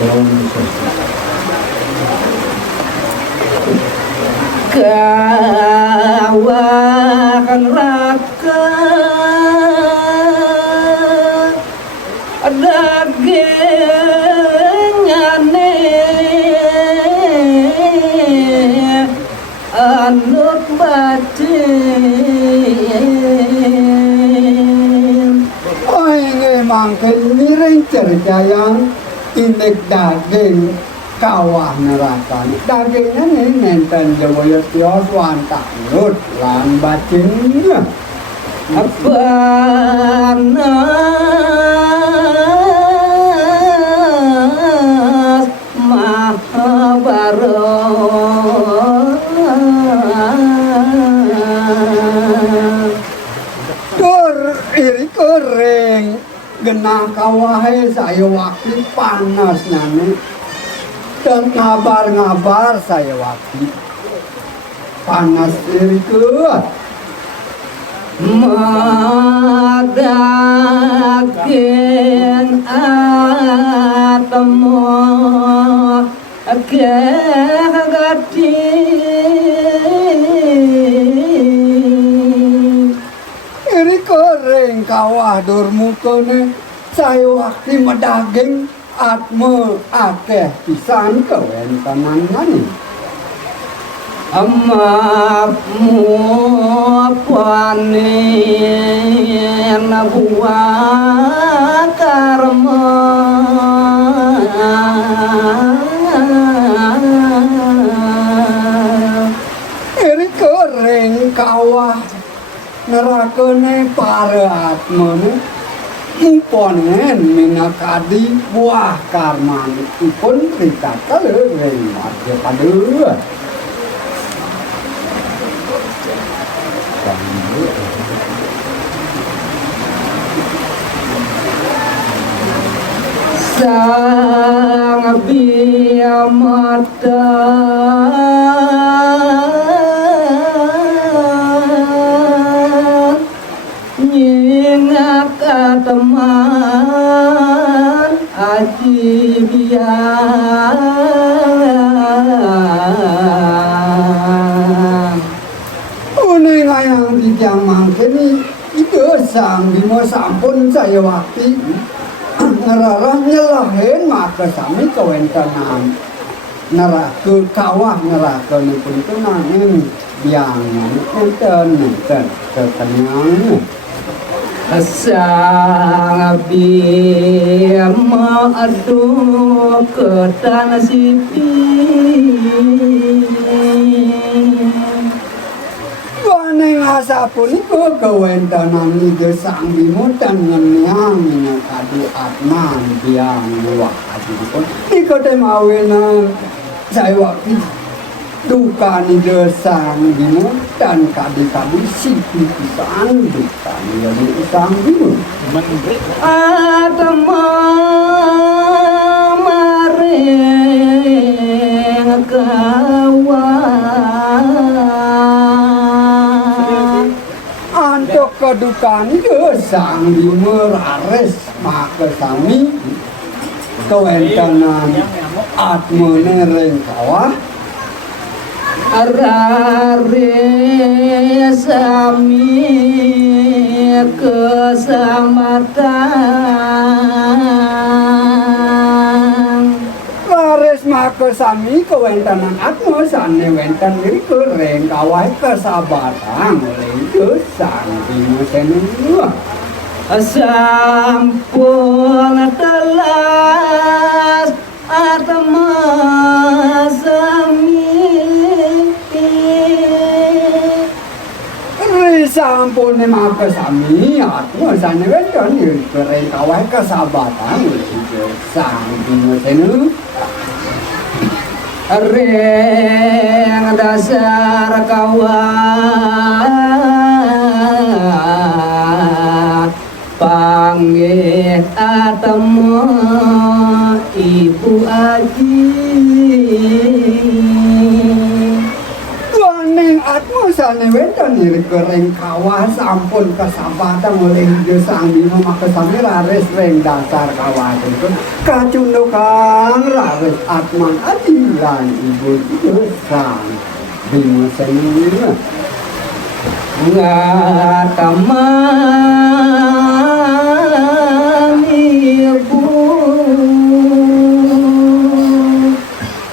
Kawakan raka dagingane anut batin oi mangken miring cerjayang inek daging kawah neraka dagingnya nih nenten jawaya tios wantah nut lan batinnya panas Mahabharata dur iri kering genah kawahe saya waktu panas nane dan ngabar-ngabar saya waktu panas iri kuat Madakin atamo kegati iri kering kawah dur mukone saya waktu medaging atme akeh pisan kawen tanangane Amamu panen buah karma iri kering kawah nerakane para atmane muponen minakadi buah karmane ipun rikata leureung marga padeuh sang biyamata nyingak teman aji biang une ngayang dijang mangkene itu sang bimo sampun saya waktu ngerarah nyelahin maka sami kawentanan neraka kawah neraka nipun itu nanging biangnya nenten kekenyang sang biyama aduh ketan sipi Waneng asapun iku kawentanan ide sang bimo dan ngenyang minyak atman biang wah adipun iku temawenan saya waktu duka ide sang bimo dan kadi-kadi sipi pisan duka ide sang bimo atama maring kawan antuk kedukaan ide sang bimo rares maka sami kawentanan atmane ring kawah Arare sami kesamatan laris maka sami kawentanan atmo sane wenten mriku ring kawah kesabatan oleh itu sang bimo seneng sampun telas atma sami sampun maka sami atmo sane wenten mriku ring kawah kesabatan oleh itu sang bimo seneng ring dasar kawah panggih atama ibu aji Waning atmo sane wenten ring kawah sampun kesabatan oleh sang bimo maka sami raris ring dasar kawah itu kacundukan wis atman adilan ibu sang bimo seneng ngatamani ibu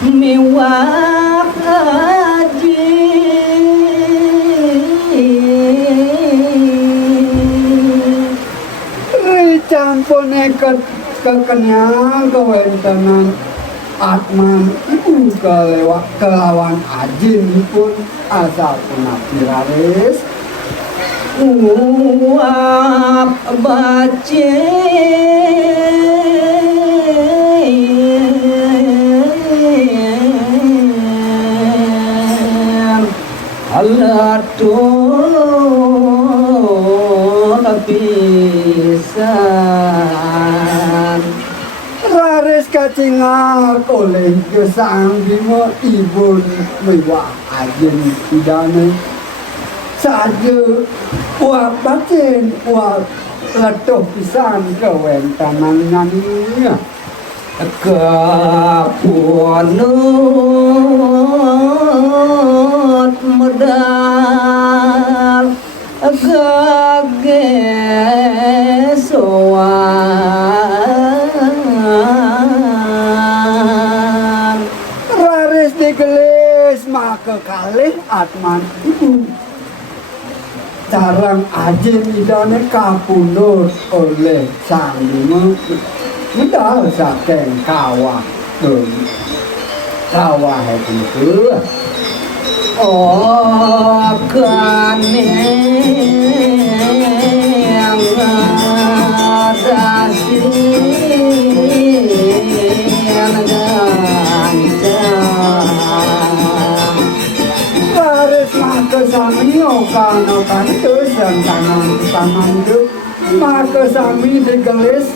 miwah haji campone kekenyang kewentanan atman ibu kelawan ajin pun asal penafsiraris uap bace alatun pisan raris kacingal oleh gesang bimo ibun mewah ajin pidane saja uap bacin uap letuh pisan kewentanan nganinya kapunut medal gagesoan raris digelis maka kalih atman ibu sarang ajin idane kapundhut oleh sang bimo medal saking kawah kawah itu oh kane yang ada raris maka sami okan dosan tangan itu maka sami digelis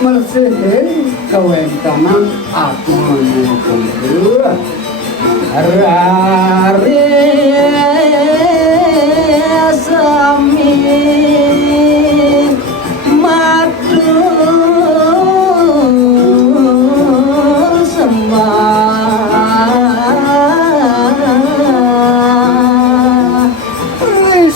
mersihin kewentanan atman itu rare sami matur sembah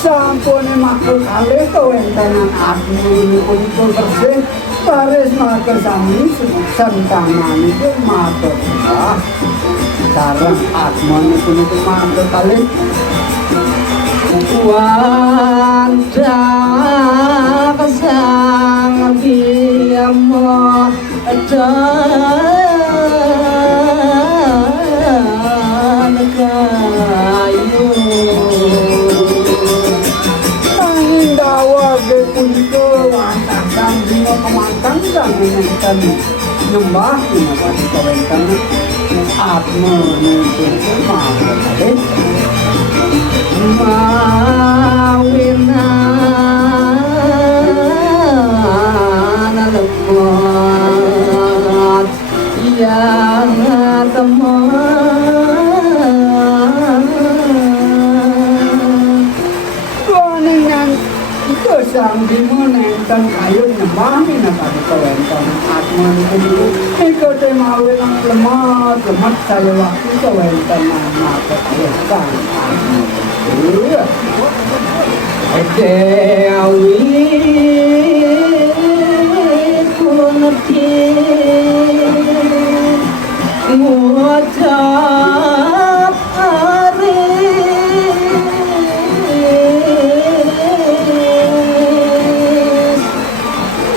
sampune makhluk kalih kewentanan atman itu bersih baris maka sami sentangan itu matur sembah sarang atman itu matur kalih wanda sang bimo dan kayu angin dawa ge puniko wantah sang bimo kemantang sang nenten nyembah kenapa dikawinkan atman itu matur kalih mawinan lemot yang teman kuningan itu sang bimo nenten kayu nyembah kenapa dikawinkan atman itu ikote mawinan lemot saya waktu kawinkan matur kalih sang atman Dewi kunati ngucap aris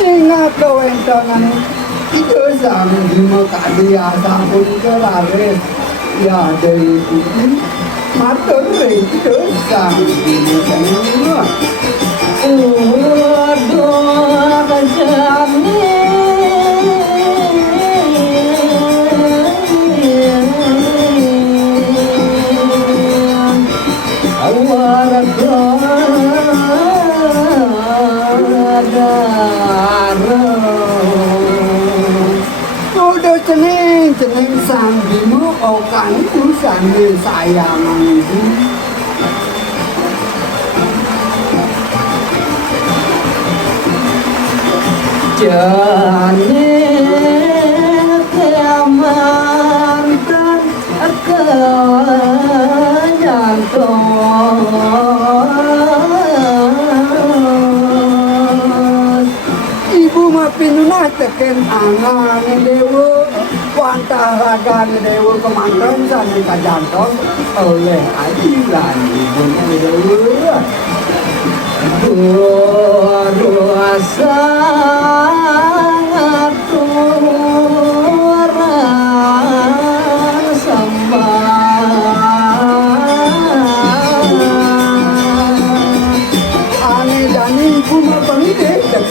ingat kewentangan itu sang bimo kadiasa pun keraris ya dari putih matur itu sang bimo semua udah kejamin udah ceneng sang bimo okan itu sambil sayangan itu jane kiamat teken angan dewa wantah ragan dewa kemantan sana kajantos oleh adilan ibu dewa dua sangat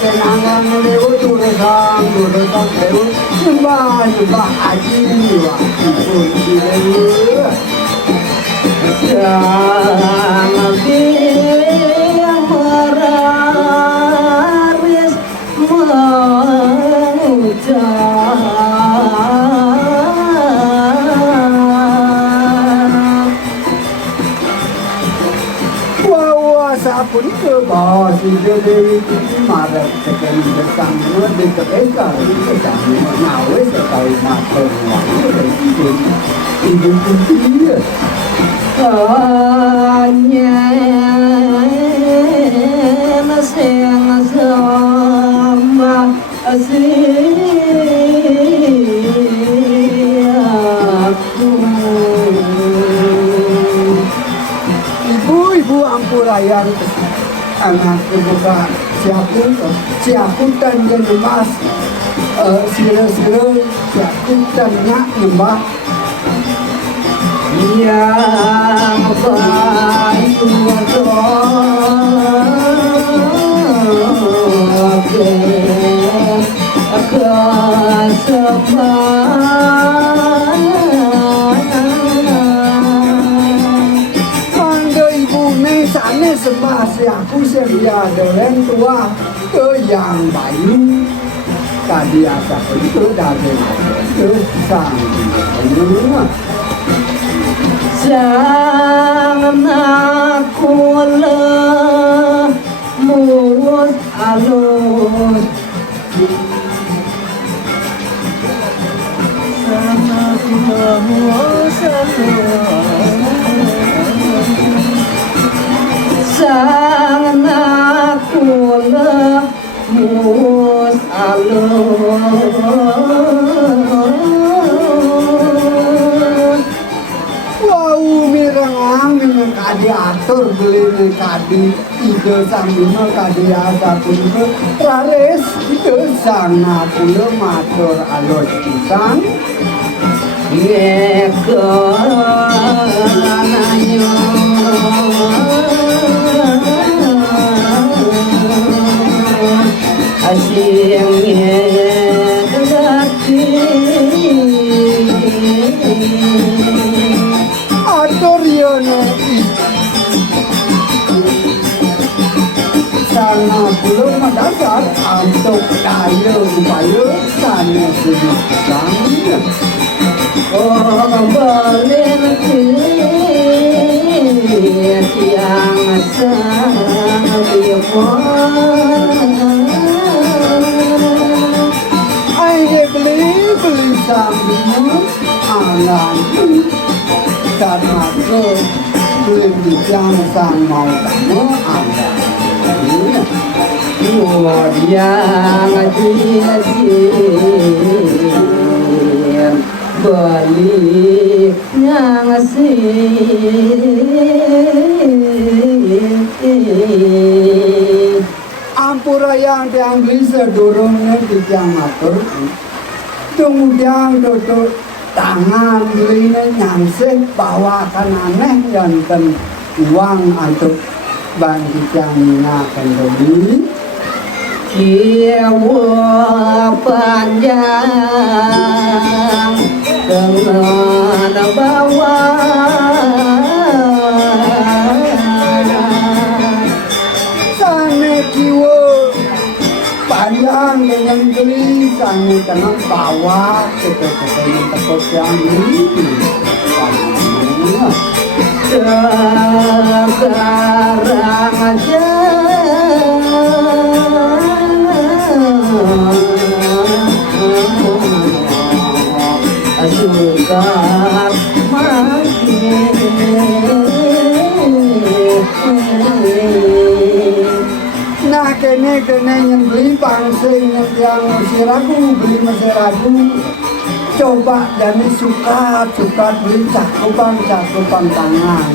kenangan lewo turusang lewo nyembah aji wa pun lewo jangan yang meraris sapun ke bawah si dewi marah tekan besang di kepeka di kami nawe sekali makan ibu putih hanya naseng sama ibu ampurayan anak kebuka siaputan dan emas sila-sila siaputan nak nyembah yang baik sembah siaku sedia dengan tua ke yang bayu tadi asa itu dari ke sang jangan aku lemut alus sama aku lemut jangan aku lemut alus mirang dengan kadi atur beli kadi ide sambima kadi apapun itu raris itu sana pula matur alus pisang ngekonanyo asyengnya dati Atorione sana belum mendasar untuk daya upaya sana sedikit oh boleh yang saya ayo beli sambil alam karena ke belum dijang sang mau kamu ada yang sia-sia balik yang ampura yang diambil sedurungnya dijang atur kemudian duduk tangan belinya nyangsih bawakan aneh jantan uang untuk bantu jamina kendali kiawa panjang dengan bawah sana kiwa panjang dengan geli sana tenang bawah ketek-ketek tekuk yang ini sekarang aja suka makin nah ke kene yang beli pangsing yang masih ragu beli masih ragu coba jadi suka beli cakupan tangan